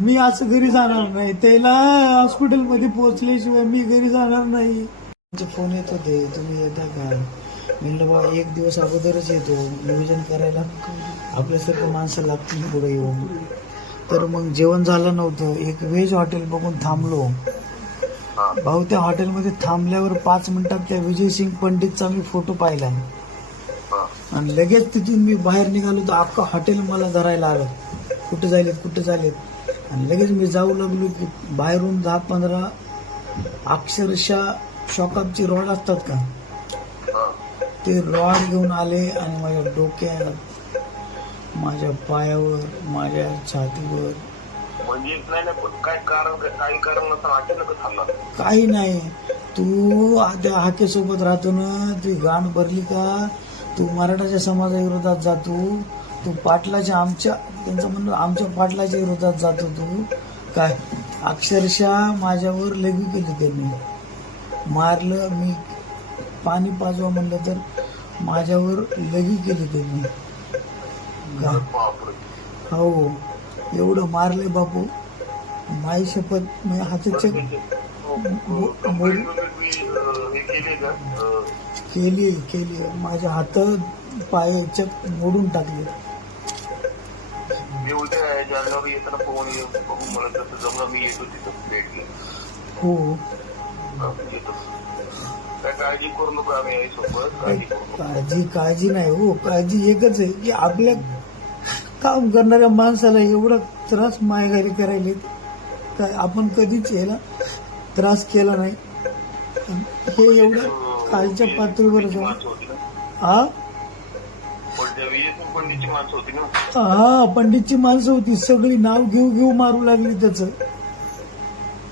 मी असं घरी जाणार नाही. त्याला हॉस्पिटलमध्ये पोहोचल्याशिवाय मी घरी जाणार नाही. तुमचे फोन येत होते. तुम्ही येता का? म्हणलं बा एक दिवस अगोदरच येतो. नियोजन करायला आपल्यासारखं माणसं लागतील पुढे येऊन. तर मग जेवण झालं नव्हतं. एक व्हेज हॉटेल बघून थांबलो. भाऊ त्या हॉटेलमध्ये थांबल्यावर पाच मिनिटात त्या विजय सिंग पंडितचा मी फोटो पाहिला. आणि लगेच तिथून मी बाहेर निघालो. तर अख्खा हॉटेल मला धरायला आलं. कुठं जायलेत कुठं झालेत आणि लगेच मी जाऊ लागलो की बाहेरून दहा पंधरा अक्षरशः शॉकअपची रॉड असतात का? ते रॉड घेऊन आले आणि माझ्या डोक्यात माझ्या पायावर माझ्या छातीवर. म्हणजे काही नाही. तू त्या हाकेसोबत राहतो ना ती गाण भरली का? तू मराठाच्या समाजाविरोधात जातो तो पाटलाच्या आमच्या त्यांचं म्हणणं आमच्या पाटलाच्या विरोधात जातो होतो. काय? अक्षरशः माझ्यावर लगू केली त्यांनी. मारलं मी पाणी पाजवा म्हणलं तर माझ्यावर लगी केली त्यांनी. हो. एवढं मारले बापू. माई शपथ मी हाताच्या केली केली. माझ्या हात पायाच्या मोडून टाकले. मी उद्या जालन्यावर येताना बघू मला तसं जमलं मी येतो तिथं भेटले. हो. येतो. काय काळजी करू नको आम्ही आहे सोबत काळजी करू नको. काळजी काळजी नाही हो. काळजी एकच आहे की आपल्या काम करणाऱ्या माणसाला एवढा त्रास मायगारी करायले काय आपण कधीच याला त्रास केला नाही. हे एवढं कालच्या पातळीवर पंडितची जाऊन हा पंडितची माणसं होती ना? हा पंडितची माणसं होती. सगळी नाव घेऊ घेऊ मारू लागली त्याच.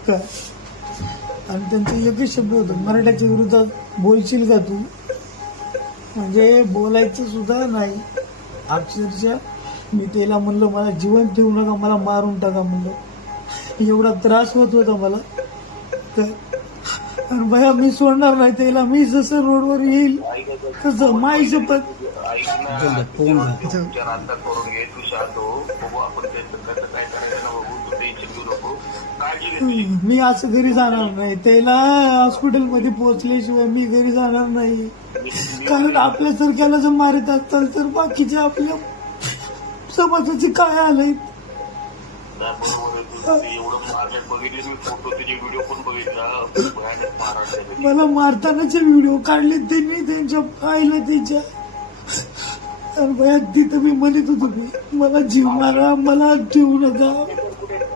का? आणि त्यांचं एकच शब्द होत मराठ्याच्या विरोधात बोलशील का तू? म्हणजे बोलायचं सुद्धा नाही. अक्षरशः मी त्याला म्हणलं मला जीवन ठेवू नका मला मारून टाका म्हणलं. एवढा त्रास होत होता मला. तर आणि भया मी सोडणार नाही त्याला. मी जसं रोडवर येईल कसं माई शपथ ऐक ना तुझ्या नाश्ता करून घे तू शांत हो बघू आपण त्याचं कसं काय करायचं ना बघू तू टेन्शन घेऊ नको काळजी घे तुझी मी असं घरी जाणार नाही त्याला हॉस्पिटलमध्ये पोहोचल्याशिवाय मी घरी जाणार नाही कारण आपल्यासारख्याला जर मारित असताल तर बाकीचे आपल्या समाजाचे काय आलंय नाही, बरोबर आहे तुझं. ते एवढं मारण्यात बघितले मी फोटो त्याचे व्हिडिओ पण बघितला भयानक मारहाण आहे. मला मारतानाचे व्हिडिओ काढले त्यांनी त्यांच्या पाहिलं त्यांच्या आणि भयात तिथं मी म्हणत होतो मला जीव मारा मला जीव नका.